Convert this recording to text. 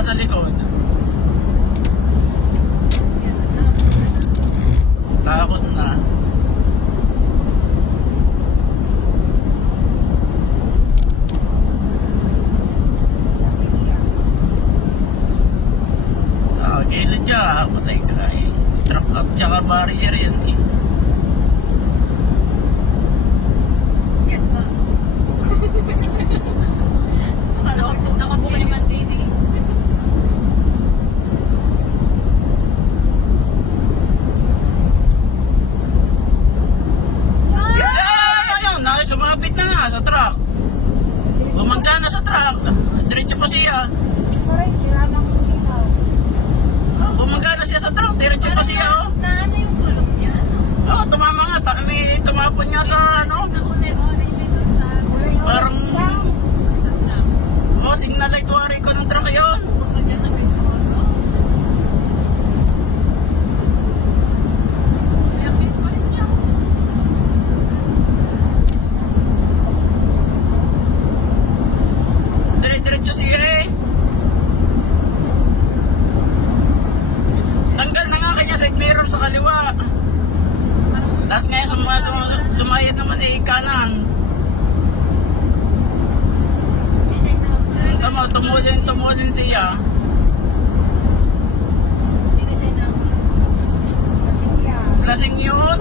nasa likod. Takot na. Gilid ka, patay ka eh. Truck up tsaka barrier yan eh. Yan ba? Nakabuka naman din eh. Ayun, sumabit na nga sa truck. Bumangga na sa truck. Diretso pa siya. Aray, sira ng ilaw. Bumangga na siya sa truck. Diretso pa siya oh. Na ano yung gulong niya? Oh, tumama nga. May tumapon nga sa ano. Nakulay orange doon sa Parang, sa truck. oh, signal light wari ko ng truck yun. Pagod niya sa pintor. Kaya bilis pa rin niya. Diretso siya eh. Tanggal na nga kanya side mirror sa kaliwa. Tapos ngayon sumayad naman eh kanan. Tumulin siya. Kasi yan. Lasing yun.